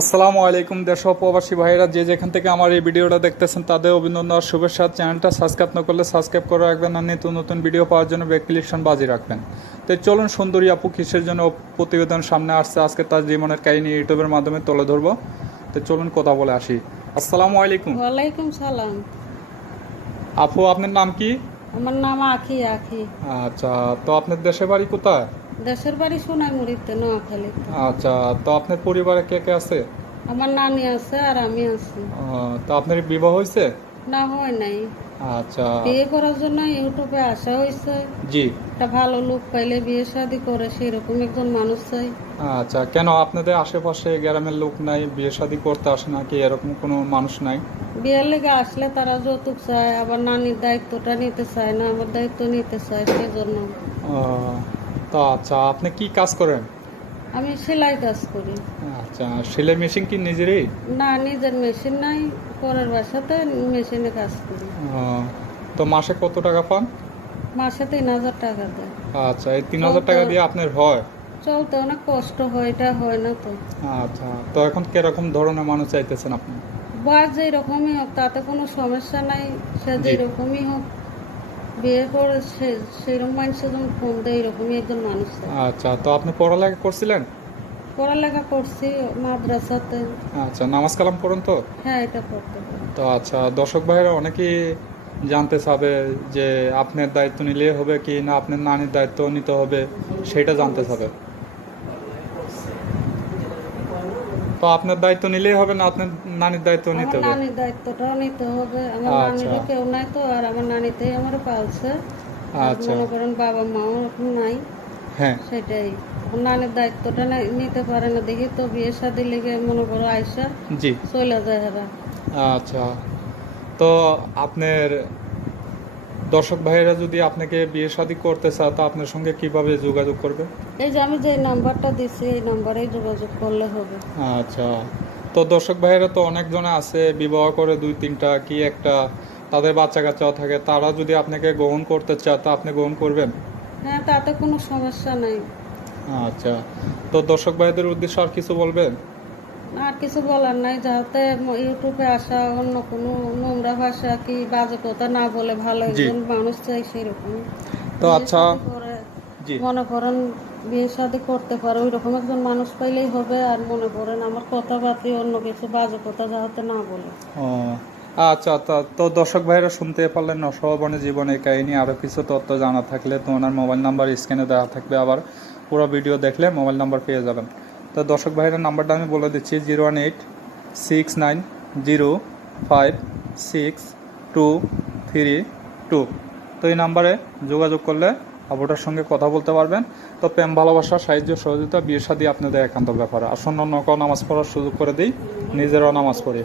আসসালামু আলাইকুম দেশ ও প্রবাসী ভাইয়েরা যে যেখান থেকে আমার এই ভিডিওটা দেখতেছেন তাদের অভিনন্দন আর শুভেচ্ছা। চ্যানেলটা সাবস্ক্রাইব না করলে সাবস্ক্রাইব করে রাখবেন আর নিত্য নতুন ভিডিও পাওয়ার জন্য বেল বাজি রাখবেন। তো চলুন সুন্দরী আপু কিসের জন্য প্রতিবেদন সামনে আসছে আজকে তার জীবনের কাহিনী ইউটিউবের মাধ্যমে তুলে ধরবো। তো চলুন কথা বলে আসি। আসসালামু আলাইকুম। ওয়ালাইকুম সালাম। আপু আপনার নাম কি? আমার নাম আখি। আখি। আচ্ছা, তো আপনার দেশের বাড়ি কোথায়? দেশের বাড়ি সোনাইমুড়িতে, নোয়াখালীতে। আচ্ছা, তো আপনার পরিবারে কে কে আছে? আমার নানি আছে আর আমি আছি। তো আপনার বিবাহ হয়েছে? না, হয় নাই। আচ্ছা। বিয়ে করার জন্য ইউটিউবে আসা হয়েছে। জি। একটা ভালো লোক পাইলে বিয়ে শাদী করে সেরকম একজন মানুষ চাই। আচ্ছা, কেন আপনাদের আশেপাশে গ্রামের লোক নাই, বিয়ে শাদী করতে আসে নাকি এরকম কোনো মানুষ নাই? বিয়ের লেগে আসলে তারা যৌতুক চায়, আবার নানির দায়িত্বটা নিতে চায় না, আমার দায়িত্ব নিতে চায়, সেজন্য। আহ, তো আচ্ছা, আপনি কি কাজ করেন? আমি সেলাই কাজ করি। আচ্ছা, সেলাই মেশিন কি নিজেরই? না, নিজের মেশিন নাই, পরের বাসাতে মেশিনে কাজ করি। তো মাসে কত টাকা পান? মাসে 3,000 টাকা দেয়। আচ্ছা, এই 3,000 টাকা দিয়ে আপনার হয়? চলতে অনেক কষ্ট হয়, এটা হয় না তো। আচ্ছা, তো এখন কিরকম ধরনের মানুষ চাইতেছেন আপনি? বয়স যেরকমই হোক তাতে কোনো সমস্যা নাই, সে জি। যেরকমই হোক, বিয়ে করে সেরকম মানুষের যখন ফোন দেয় এরকমই একজন মানুষ চাই। আচ্ছা, তো আপনি পড়ালেখা করছিলেন? পড়ালেখা করছি মাদ্রাসাতে। আচ্ছা, নামাজ কালাম পড়েন তো? হ্যাঁ, এটা পড়তে পারি। তো আচ্ছা, দর্শক ভাইরা অনেকেই জানতে চাবে যে আপনার দায়িত্ব নিলে হবে কি না আপনার নানির দায়িত্ব নিতে হবে, সেটা জানতে চাবে। তো আপনার দায়িত্ব নিলেই হবে না আপনার নানির দায়িত্ব আমার নিতে হবে? নানির দায়িত্বটাও নিতে হবে। আমার আচ্ছা। নানিরও কেউ নাই তো, আর আমার নানিতেই আমার পালছে। আর আচ্ছা। মনে করেন বাবা মাও এখন নাই, হ্যাঁ। সেটাই। এখন নানির দায়িত্বটা নিতে পারে না দেখি তো বিয়ে শাদী লেগে মনে করো আয়সা জি। চলে যায় এরা। আচ্ছা, তো আপনার দর্শক ভাইয়েরা যদি আপনাকে বিয়ে শাদী করতে চায় তো আপনার সঙ্গে কিভাবে যোগাযোগ করবে? এই যে আমি যে নাম্বারটা দিছি এই নাম্বারেই যোগাযোগ করলে হবে। আচ্ছা, তো দর্শক ভাইয়েরা তো অনেকজনে আছে বিবাহ করে 2-3টা কি একটা, তাদের বাচ্চা কাচ্চাও থাকে, তারা যদি আপনাকে গ্রহণ করতে চায় তো আপনি গ্রহণ করবেন? হ্যাঁ, তাতে কোনো সমস্যা নাই। আচ্ছা, তো দর্শক ভাইদের উদ্দেশ্যে আর কিছু বলবেন? আর কিছু বলার নাই, যাতে ইউটিউবে আসা অন্য কোনো নোংরা ভাষা কি বাজে কথা না বলে ভালো জি। একজন মানুষ চাই সেরকম। তো বিয়ে আচ্ছা। শাদী করে জি। মনে করেন বিয়ে শাদী করতে পারে ওই রকম একজন মানুষ পাইলেই হবে। আর মনে করেন আমার কথাবার্তা অন্য কিছু বাজে কথা যাতে না বলে। ও আচ্ছা, তো দর্শক ভাইরা শুনতে পারলেন অসহবনে জীবনের কাহিনী। আরও কিছু তথ্য জানা থাকলে তো ওনার মোবাইল নাম্বার স্ক্রিনে দেওয়া থাকবে, আবার পুরো ভিডিও দেখলে মোবাইল নাম্বার পেয়ে যাবেন। তো দর্শক ভাইয়ের নাম্বারটা আমি বলে দিচ্ছি 01869056232। তো এই নাম্বারে যোগাযোগ করলে আপুটার সঙ্গে কথা বলতে পারবেন। তো প্রেম ভালোবাসা সাহায্য সহযোগিতা বিয়ে শাদী আপনাদের একান্ত ব্যাপার। আসন্ন নকল নামাজ পড়ার সুযোগ করে দিই, নিজেরাও নামাজ পড়ি।